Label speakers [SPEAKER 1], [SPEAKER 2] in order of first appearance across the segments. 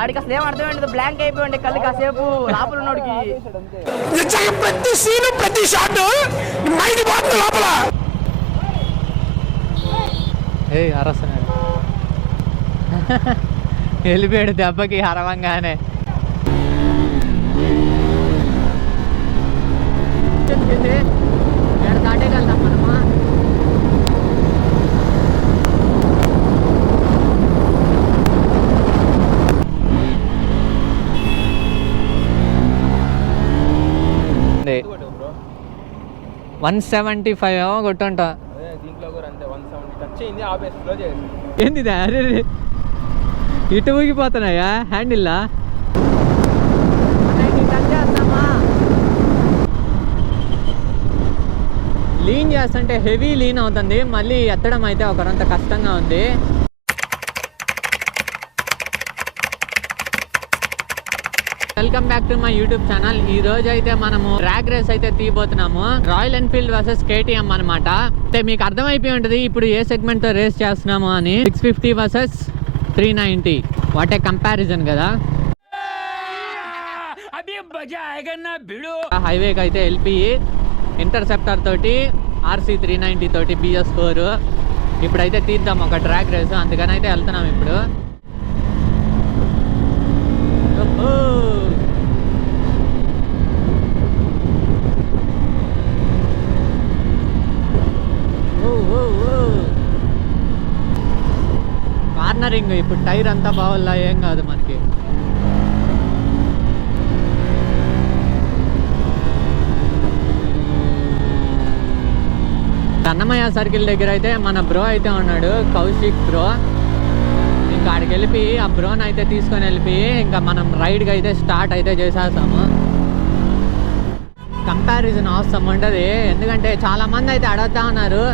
[SPEAKER 1] వాడికి అసలు ఏం అర్థమైంది బ్లాంక్ అయిపోయింది కళ్ళు కాసేపు లోపల ఉన్నోడికి.
[SPEAKER 2] ప్రతి సీను ప్రతి షాట్ మైండ్ పోతుంది లోపల.
[SPEAKER 3] ఏ అరస్తున్నాడు వెళ్ళిపోయాడు దెబ్బకి అరవంగానే దాటేగలుగుతాం మనమా వన్ సెవెంటీ ఫైవ్ ఏమో కొట్టుంటా. ఏంది? అరే. ఇటు ఊగిపోతున్నాయా? హ్యాండిల్లా? లీన్ చేస్తుంటే హెవీ లీన్ అవుతుంది. మళ్ళీ ఎత్తడం అయితే ఒకరంత కష్టంగా ఉంది. Welcome back to my YouTube channel ఈ రోజు అయితే మనము ర్యాక్ రేస్ అయితే తీయబోతున్నాము. రాయల్ ఎన్ఫీల్డ్ వర్సెస్ కేటీఎం అనమాట అంటే మీకు అర్థమైపోయి ఉంటుంది ఇప్పుడు ఏ సెగ్మెంట్తో రేస్ చేస్తున్నాము అని. Six fifty versus three ninety what a comparison కదా. హైవేకి అయితే ఎల్పి ఇంటర్సెప్టర్ తోటి ఆర్సీ త్రీ నైంటీ తోటి బిఎస్ ఫోర్ ఇప్పుడైతే తీద్దాం ఒక ట్రాక్ రేస్ అందుకని అయితే వెళ్తున్నాం ఇప్పుడు. కార్నరింగ్ ఇప్పుడు టైర్ అంతా బాగోలా ఏం కాదు మనకి. అన్నమయ్య సర్కిల్ దగ్గర అయితే మన బ్రో అయితే ఉన్నాడు కౌశిక్ బ్రో. ఇంకా ఆడికి వెళ్ళి ఆ బ్రోన్ అయితే తీసుకొని వెళ్ళి ఇంకా మనం రైడ్కి అయితే స్టార్ట్ అయితే చేసేస్తాము. కంపారిజన్ అవసరం ఉండదు. ఎందుకంటే చాలా మంది అయితే అడుగుతా ఉన్నారు.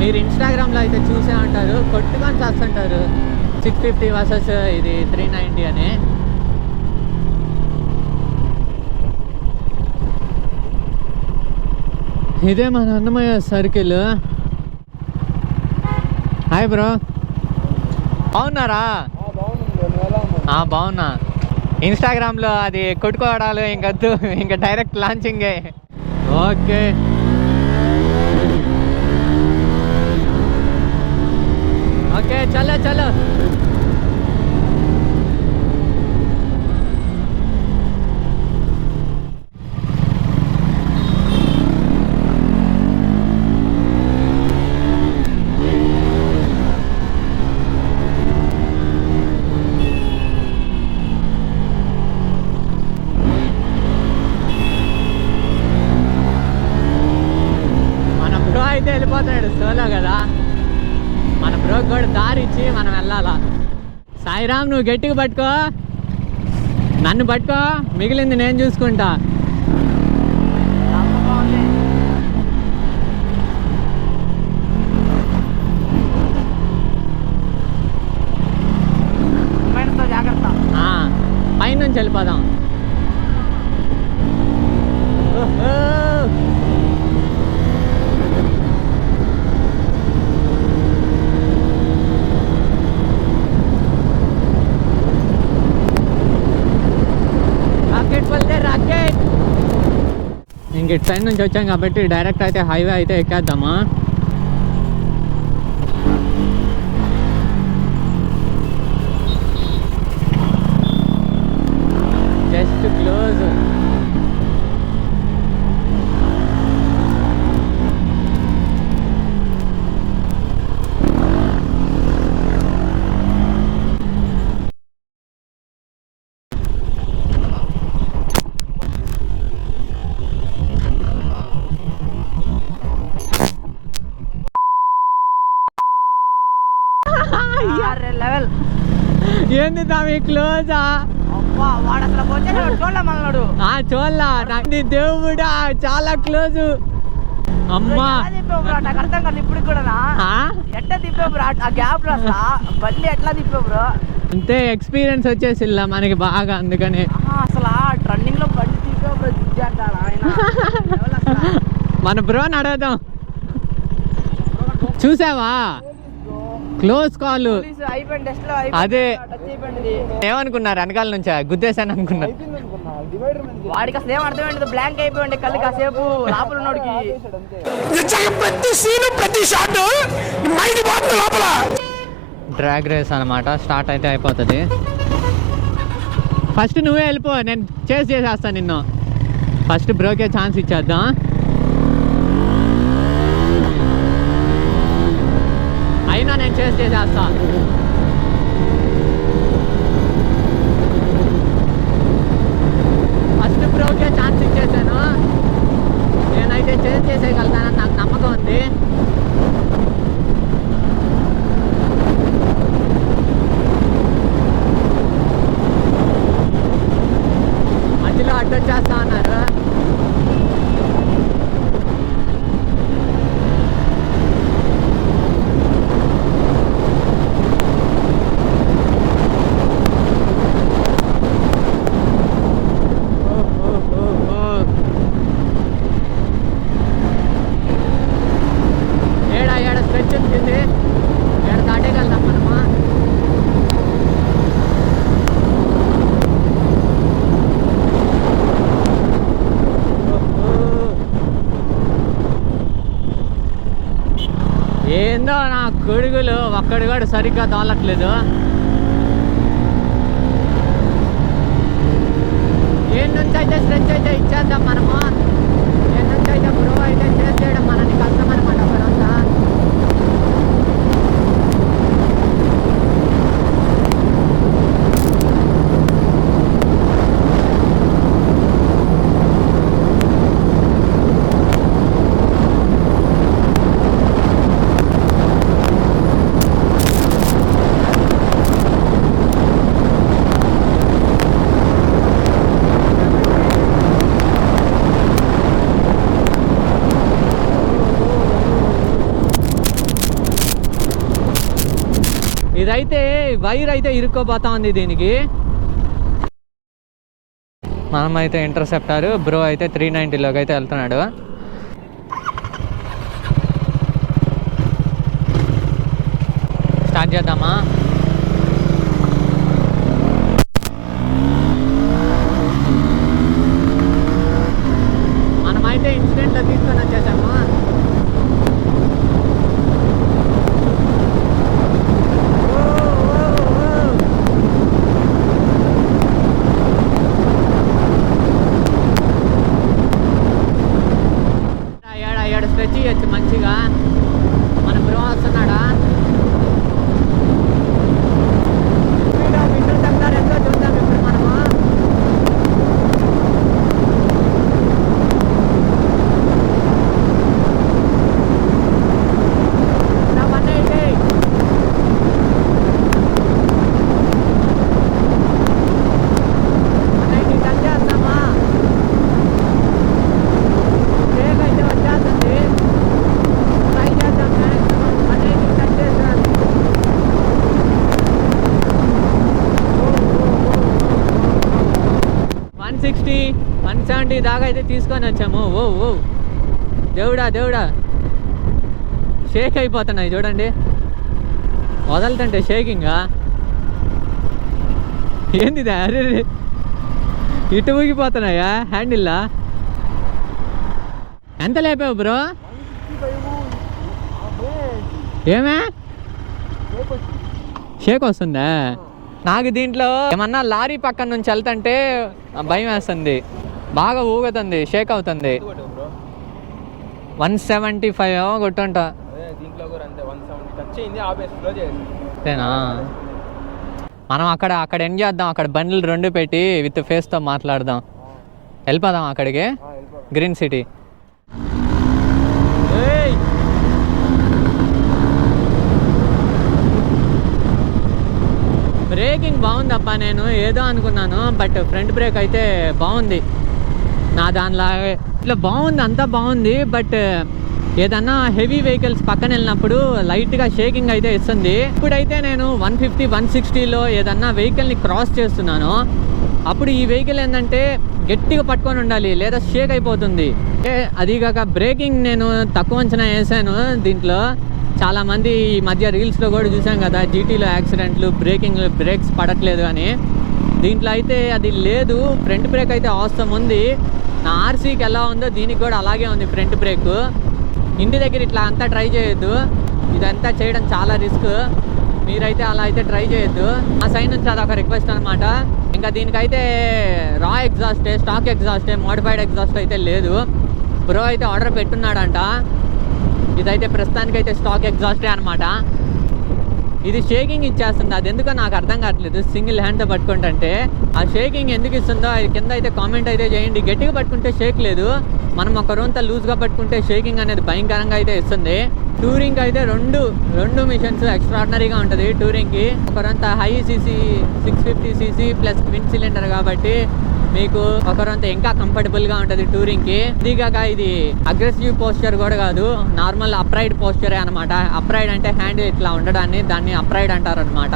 [SPEAKER 3] మీరు ఇన్స్టాగ్రామ్లో అయితే చూసే ఉంటారు. కొట్టుకొని చేస్తుంటారు. సిక్స్ ఫిఫ్టీ వర్సెస్ ఇది త్రీ నైంటీ అని. ఇదే మన అన్నమయ్య సర్కిల్. Hi bro. బాగున్నారా? ఆ, బాగున్నా. ఇన్స్టాగ్రామ్లో అది కొట్టుకోవడాలు ఇంకద్దు ఇంకా డైరెక్ట్ లాంచింగే ఓకే. ఓకే చలో చలో మన బ్రో అయితే వెళ్ళిపోతున్నాడు సోలో కదా మన బ్రో కూడా దారి ఇచ్చి మనం వెళ్ళాలా సాయిరామ్ నువ్వు గట్టిగా పట్టుకో. నన్ను పట్టుకో. మిగిలింది నేను చూసుకుంటా. పైనుంచి వెళ్ళిపోదాం. ఇటు సైడ్ నుంచి వచ్చాం కాబట్టి డైరెక్ట్ అయితే హైవే అయితే ఎక్కేద్దామా? ఏంది తమి క్లోజా.
[SPEAKER 1] వాడు అసలు మనడు.
[SPEAKER 3] ఆ చూడలా. నాకు దేవుడా చాలా క్లోజ్. అమ్మా.
[SPEAKER 1] నాకు అర్థం కాదు ఇప్పుడు కూడా? ఎట్లా తిప్పావు బ్రో? ఆ గ్యాప్లో అసలు? బండి ఎట్లా తిప్పావు బ్రో?
[SPEAKER 3] అంతే ఎక్స్పీరియన్స్ వచ్చేసిల్లా మనకి బాగా అందుకని.
[SPEAKER 1] అసలు ట్రెండింగ్లో బండి తిప్పావు బ్రో జిజ్జి అంటారా ఆయన.
[SPEAKER 3] మన బ్రోని అడగదాం. చూసావా? Close call. అదే. ఏమనుకున్నారు? వెనకాల నుంచా? గుద్దేశాను అనుకున్నారు
[SPEAKER 1] వాడికి అసలు ఏం అర్థమైంది బ్లాంక్ అయిపోయింది కళ్ళు కాసేపు లోపల ఉన్నోడికి.
[SPEAKER 2] ప్రతి సీను ప్రతి షాట్ మైండ్ లోపల.
[SPEAKER 3] డ్రాగ్ రేస్ అనమాట స్టార్ట్ అయితే అయిపోతుంది. ఫస్ట్ నువ్వే వెళ్ళిపో. నేను చేసి చేసేస్తాను నిన్ను. ఫస్ట్ బ్రోకే ఛాన్స్ ఇచ్చేద్దాం. అయినా నేను చేసి చేసేస్తా ఫస్ట్ బ్రోకే ఛాన్స్ ఇచ్చేసాను అయితే చేంజ్ చేసేయగలుగుతానని నాకు నమ్మకం ఉంది మధ్యలో అడ్డొచ్చేస్తా అన్నారు ఏడా ఏడ స్ట్రెచ్ వచ్చింది ఏడ దాటేయగలుగుతాం మనము ఏందో నా అక్కడ కూడా సరిగ్గా తోలట్లేదు ఏం నుంచి అయితే స్ట్రెచ్ అయితే ఇచ్చేద్దాం మనము ఏ నుంచి అయితే బ్రో అయితే చేసేయడం మనని కష్టం అనమాట ఒకరంతా ఇదైతే వైర్ అయితే ఇరుక్కోపోతుంది దీనికి. మనమైతే ఇంటర్సెప్టారు బ్రో అయితే త్రీ నైంటీలోకి అయితే వెళ్తున్నాడు. స్టార్ట్ చేద్దామా మనమైతే ఇన్సిడెంట్లో తీసుకొని వచ్చేసాము ఏడ ఏడ స్ట్రెచ్ చేయొచ్చు మంచిగా మన బ్రో వస్తున్నాడా స్పీడ్ ఆఫ్ ఇంటర్సెప్టార్ ఎంతో చూద్దాం ఇప్పుడు మనము నా 180. అనేది టచ్ చేస్తామా బ్రేక్ అయితే వచ్చేస్తుంది ట్రై చేద్దాం మ్యాక్సిమం అనేది టచ్ చేస్తాను వన్ సిక్స్టీ వన్ సెవెంటీ దాకా అయితే తీసుకొని వచ్చాము. ఓ ఓ. దేవుడా దేవుడా. షేక్ అయిపోతున్నాయి చూడండి. వదలతంటే షేకింగా? ఏంది అరే ఇటు ఊగిపోతున్నాయా హ్యాండిల్లా? ఎంత లేపావు బ్రో? ఏమే? షేక్ వస్తుందా? నాకు దీంట్లో ఏమన్నా లారీ పక్కన నుంచి వెళ్తుంటే భయం వేస్తుంది. బాగా ఊగుతుంది షేక్ అవుతుంది. వన్ సెవెంటీ ఫైవ్ ఏమో కొట్టుంటా. అంతేనా? మనం అక్కడ అక్కడ ఎండ్ చేద్దాం అక్కడ బండ్లు రెండు పెట్టి విత్ ఫేస్తో మాట్లాడదాం. వెళ్ళిపోదాం అక్కడికి. గ్రీన్ సిటీ బ్రేకింగ్ బాగుందబ్బా నేను ఏదో అనుకున్నాను బట్ ఫ్రంట్ బ్రేక్ అయితే బాగుంది. నా దానిలా ఇట్లా బాగుంది అంతా బాగుంది బట్ ఏదన్నా హెవీ వెహికల్స్ పక్కన వెళ్ళినప్పుడు లైట్గా షేకింగ్ అయితే ఇస్తుంది. ఇప్పుడైతే నేను వన్ ఫిఫ్టీ వన్ సిక్స్టీలో ఏదన్నా వెహికల్ని క్రాస్ చేస్తున్నాను అప్పుడు ఈ వెహికల్ ఏంటంటే గట్టిగా పట్టుకొని ఉండాలి లేదా షేక్ అయిపోతుంది. ఏ, బ్రేకింగ్ నేను తక్కువ అంచనా వేసాను దీంట్లో. చాలామంది ఈ మధ్య రీల్స్లో కూడా చూసాం కదా జీటీలో యాక్సిడెంట్లు బ్రేకింగ్ బ్రేక్స్ పడట్లేదు అని. దీంట్లో అయితే అది లేదు. ఫ్రంట్ బ్రేక్ అయితే అవసరం ఉంది. నా ఆర్సీకి ఎలా ఉందో దీనికి కూడా అలాగే ఉంది ఫ్రంట్ బ్రేక్. ఇంటి దగ్గర ఇట్లా అంతా ట్రై చేయొద్దు. ఇదంతా చేయడం చాలా రిస్క్. మీరైతే అలా అయితే ట్రై చేయొద్దు. ఆ సైన్ నుంచి అదొక రిక్వెస్ట్ అనమాట ఇంకా దీనికైతే రా ఎగ్జాస్టే స్టాక్ ఎగ్జాస్టే మోడిఫైడ్ ఎగ్జాస్ట్ అయితే లేదు. బ్రో అయితే ఆర్డర్ పెట్టున్నాడంట. ఇదైతే ప్రస్తుతానికైతే స్టాక్ ఎగ్జాస్టే అనమాట ఇది షేకింగ్ ఇచ్చేస్తుంది. అది ఎందుకో నాకు అర్థం కావట్లేదు. సింగిల్ హ్యాండ్తో పట్టుకుంటుంటే ఆ షేకింగ్ ఎందుకు ఇస్తుందో అది కింద అయితే కామెంట్ అయితే చేయండి. గట్టిగా పట్టుకుంటే షేక్ లేదు. మనం ఒక రూంతా లూజ్గా పట్టుకుంటే షేకింగ్ అనేది భయంకరంగా అయితే ఇస్తుంది. టూరింగ్ అయితే రెండు రెండు మిషన్స్ ఎక్స్ట్రాడినరీగా ఉంటుంది. టూరింగ్కి ఒకరంతా high CC six fifty CC plus twin cylinder కాబట్టి మీకు ఒకరంతా ఇంకా కంఫర్టబుల్గా ఉంటుంది టూరింగ్కి ఇదిగాక ఇది అగ్రెసివ్ పోస్చర్ కూడా కాదు నార్మల్ అప్రైడ్ పోస్చరే అనమాట అప్రైడ్ అంటే హ్యాండ్ ఇట్లా ఉండడాన్ని దాన్ని అప్రైడ్ అంటారు అనమాట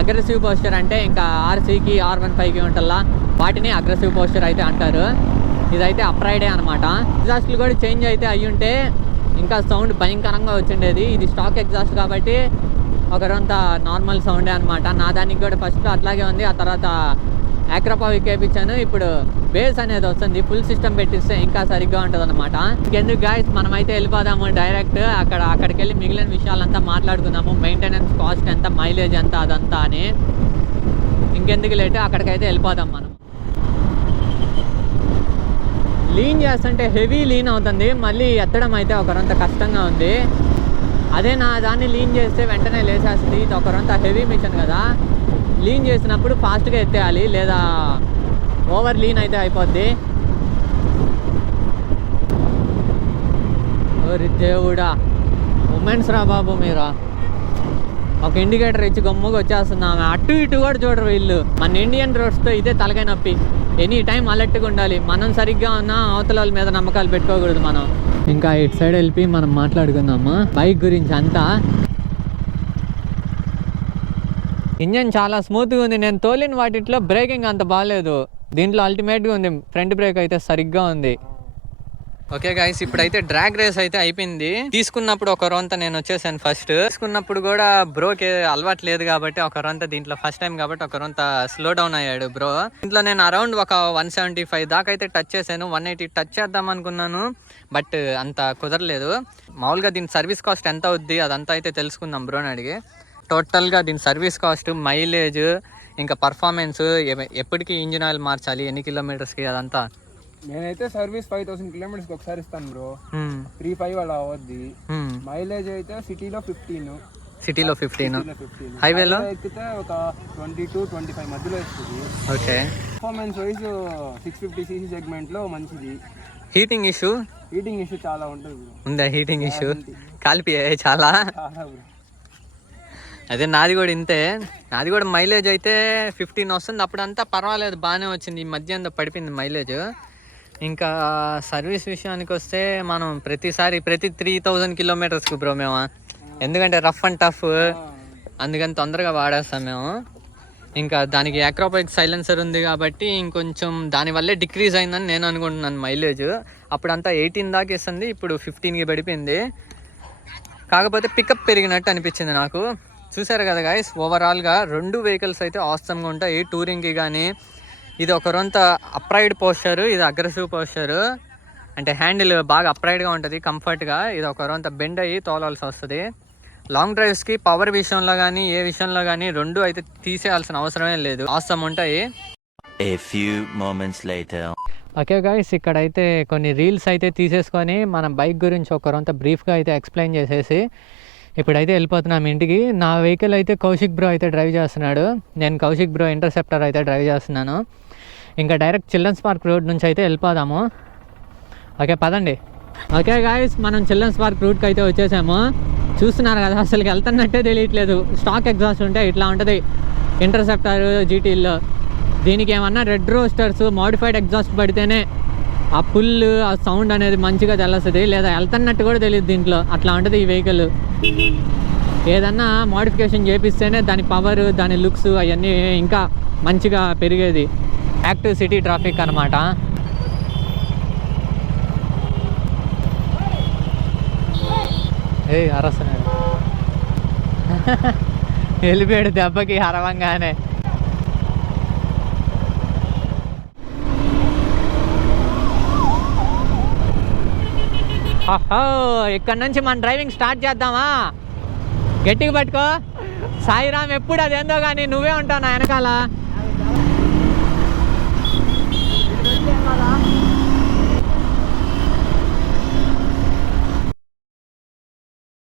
[SPEAKER 3] అగ్రెసివ్ పోస్చర్ అంటే ఇంకా ఆర్సీకి ఆర్ వన్ ఫైవ్కి ఉంటల్లా వాటిని అగ్రెసివ్ పోస్చర్ అయితే అంటారు. ఇదైతే అప్రైడే అనమాట ఎగ్జాస్ట్లు కూడా చేంజ్ అయితే అయ్యి ఉంటే ఇంకా సౌండ్ భయంకరంగా వచ్చిండేది. ఇది స్టాక్ ఎగ్జాస్ట్ కాబట్టి ఒకరంతా నార్మల్ సౌండే అనమాట నా దానికి కూడా ఫస్ట్ అట్లాగే ఉంది ఆ తర్వాత యాక్రపావిక్ వేయించాను ఇప్పుడు బేస్ అనేది వస్తుంది. ఫుల్ సిస్టమ్ పెట్టిస్తే ఇంకా సరిగ్గా ఉంటుంది అనమాట ఇంకెందుకు గాయస్ మనమైతే వెళ్ళిపోదాము డైరెక్ట్ అక్కడ అక్కడికి వెళ్ళి మిగిలిన విషయాలంతా మాట్లాడుకుందాము. మెయింటెనెన్స్ కాస్ట్ ఎంత మైలేజ్ ఎంత అదంతా అని. ఇంకెందుకు లేట్ అక్కడికైతే వెళ్ళిపోదాం మనం. లీన్ చేస్తుంటే హెవీ లీన్ అవుతుంది. మళ్ళీ ఎత్తడం అయితే ఒకరంత కష్టంగా ఉంది. అదే నా దాన్ని లీన్ చేస్తే వెంటనే లేచేస్తుంది ఇది ఒకరంత హెవీ మిషన్ కదా. లీన్ చేసినప్పుడు ఫాస్ట్గా ఎత్తేయాలి లేదా ఓవర్ లీన్ అయితే అయిపోద్ది. ఓరి దేవుడా ఉమెన్స్ రా బాబు మీరా? ఒక ఇండికేటర్ ఇచ్చి గమ్ముగా వచ్చేస్తున్నాము. అటు ఇటు కూడా చూడరు వీళ్ళు. మన ఇండియన్ రోడ్స్తో ఇదే తలకాయ నొప్పి. ఎనీ టైం అలర్ట్గా ఉండాలి. మనం సరిగ్గా ఉన్నా అవతల మీద నమ్మకాలు పెట్టుకోకూడదు మనం. ఇంకా ఇటు సైడ్ వెళ్ళి మనం మాట్లాడుకుందామా? బైక్ గురించి అంతా. ఇంజన్ చాలా స్మూత్గా ఉంది. నేను తోలిన వాటిట్లో బ్రేకింగ్ అంత బాగాలేదు దీంట్లో అల్టిమేట్గా ఉంది. ఫ్రంట్ బ్రేక్ అయితే సరిగ్గా ఉంది. ఓకే గైస్ ఇప్పుడైతే డ్రాగ్ రేస్ అయితే అయిపోయింది. తీసుకున్నప్పుడు ఒక రొంత నేను వచ్చేసాను ఫస్ట్. తీసుకున్నప్పుడు కూడా బ్రోకి అలవాటు లేదు కాబట్టి ఒక రొంత దీంట్లో ఫస్ట్ టైం కాబట్టి ఒక రొంత స్లో డౌన్ అయ్యాడు బ్రో. దీంట్లో నేను అరౌండ్ ఒక వన్ సెవెంటీ ఫైవ్ దాకా అయితే టచ్ చేశాను. వన్ ఎయిటీ టచ్ చేద్దాం అనుకున్నాను. బట్ అంత కుదరలేదు. మామూలుగా దీని సర్వీస్ కాస్ట్ ఎంత అవుద్ది అదంతా అయితే తెలుసుకుందాం బ్రోని అడిగి. టోటల్గా దీని సర్వీస్ కాస్ట్ మైలేజ్ ఇంకా పర్ఫార్మెన్స్ ఎప్పటికీ ఇంజిన్ ఆయిల్ మార్చాలి ఎన్ని కిలోమీటర్స్కి అదంతా?
[SPEAKER 4] నేనైతే సర్వీస్ ఫైవ్ థౌసండ్ కిలోమీటర్స్ ఒకసారి ఇస్తాను బ్రో. త్రీ ఫైవ్ అలా అవద్ది. మైలేజ్ అయితే సిటీలో ఫిఫ్టీన్.
[SPEAKER 3] సిటీలో ఫిఫ్టీన్? హైవేలో?
[SPEAKER 4] ఎక్కితే ఒక ట్వంటీ టూ ట్వంటీ ఫైవ్ మధ్యలో ఇస్తుంది
[SPEAKER 3] okay.
[SPEAKER 4] Performance wise six fifty CC సెగ్మెంట్లో మంచిది.
[SPEAKER 3] Heating issue?
[SPEAKER 4] హీటింగ్ ఇష్యూ చాలా ఉంటుంది.
[SPEAKER 3] ఉందా హీటింగ్ ఇష్యూ? కాలిపోయాయి చాలా. అదే నాది కూడా ఇంతే. నాది కూడా మైలేజ్ అయితే ఫిఫ్టీన్ వస్తుంది. అప్పుడంతా పర్వాలేదు బాగానే వచ్చింది. ఈ మధ్య అంతా పడిపోయింది మైలేజ్ ఇంకా సర్వీస్ విషయానికి వస్తే మనం ప్రతిసారి ప్రతి త్రీ థౌజండ్ కిలోమీటర్స్కి బ్రో మేము. ఎందుకంటే రఫ్ అండ్ టఫ్ అందుకని తొందరగా వాడేస్తాం మేము. ఇంకా దానికి యాక్రోపైక్ సైలెన్సర్ ఉంది కాబట్టి ఇంకొంచెం దానివల్లే డిక్రీజ్ అయిందని నేను అనుకుంటున్నాను మైలేజ్ అప్పుడంతా ఎయిటీన్ దాకా ఇస్తుంది. ఇప్పుడు ఫిఫ్టీన్కి పడిపోయింది. కాకపోతే పికప్ పెరిగినట్టు అనిపించింది నాకు. చూసారు కదా గాయస్ ఓవరాల్గా రెండు వెహికల్స్ అయితే ఆసమ్గా ఉంటాయి. టూరింగ్కి కానీ ఇది ఒక రొంత అప్రైడ్ పోస్చర్ ఇది అగ్రెసివ్ పోస్చర్ అంటే హ్యాండిల్ బాగా అప్రైడ్గా ఉంటుంది కంఫర్ట్గా ఇది ఒక రొంత బెండ్ అయ్యి తోలాల్సి వస్తుంది. లాంగ్ డ్రైవ్స్కి పవర్ విషయంలో కానీ ఏ విషయంలో కానీ రెండు అయితే తీసేయాల్సిన అవసరమే లేదు. ఆసమ్ ఉంటాయి.
[SPEAKER 5] A few moments later.
[SPEAKER 3] Okay guys ఇక్కడైతే కొన్ని రీల్స్ అయితే తీసేసుకొని మన బైక్ గురించి ఒక రొంత బ్రీఫ్గా అయితే ఎక్స్ప్లెయిన్ చేసేసి ఇప్పుడైతే వెళ్ళిపోతున్నాం ఇంటికి. నా వెహికల్ అయితే కౌశిక్ బ్రో అయితే డ్రైవ్ చేస్తున్నాడు. నేను కౌశిక్ బ్రో ఇంటర్సెప్టర్ అయితే డ్రైవ్ చేస్తున్నాను. ఇంకా డైరెక్ట్ చిల్డ్రన్స్ పార్క్ రోడ్ నుంచి అయితే వెళ్ళిపోదాము. ఓకే పదండి. ఓకే గాయస్ మనం చిల్డ్రన్స్ పార్క్ రూట్కి అయితే వచ్చేసాము. చూస్తున్నారు కదా అసలు వెళ్తున్నట్టే తెలియట్లేదు. స్టాక్ ఎగ్జాస్ట్ ఉంటే ఇట్లా ఉంటుంది. ఇంటర్సెప్టర్ జీటీల్లో దీనికి ఏమన్నా రెడ్ రోస్టర్స్ మోడిఫైడ్ ఎగ్జాస్ట్ పడితేనే ఆ పుల్ ఆ సౌండ్ అనేది మంచిగా తెలుస్తుంది. లేదా వెళ్తున్నట్టు కూడా తెలియదు దీంట్లో. అట్లా ఉంటుంది ఈ వెహికల్. ఏదన్నా మోడిఫికేషన్ చేపిస్తేనే దాని పవర్ దాని లుక్స్ అవన్నీ ఇంకా మంచిగా పెరిగేది. యాక్టివ్ సిటీ ట్రాఫిక్ అనమాట ఏ అరస్తున్నాడు వెళ్ళిపోయాడు దెబ్బకి హరవంగానే. ఇక్కడ నుంచి మన డ్రైవింగ్ స్టార్ట్ చేద్దామా? గట్టిగా పట్టుకో. సాయిరామ్ ఎప్పుడు అదేందో కానీ నువ్వే ఉంటావు నా వెనకాల.